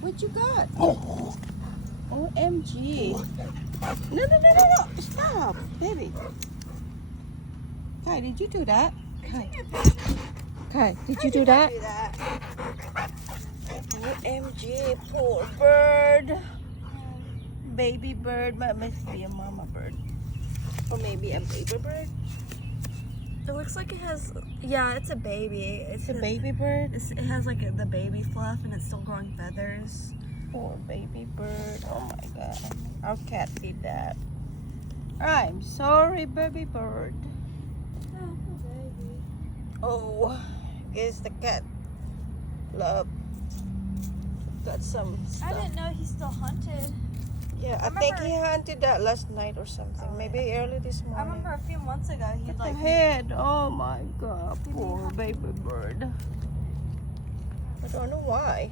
What you got? OMG. No. Stop, baby. Kai, did you do that? Kai, did you do that? OMG, poor bird. Baby bird. Must be a mama bird. Or maybe a baby bird. It looks like it has, yeah, it's a baby. It's a baby bird. It has like the baby fluff and it's still growing feathers. Poor baby bird. Oh my god. Our cat did that. I'm sorry, baby bird. Oh, baby. Oh, guess the cat got some stuff. I didn't know he still hunted. Yeah, I think he hunted that last night or something. Maybe early this morning. I remember a few months ago he Look at like the head. Oh my god, poor baby bird. I don't know why.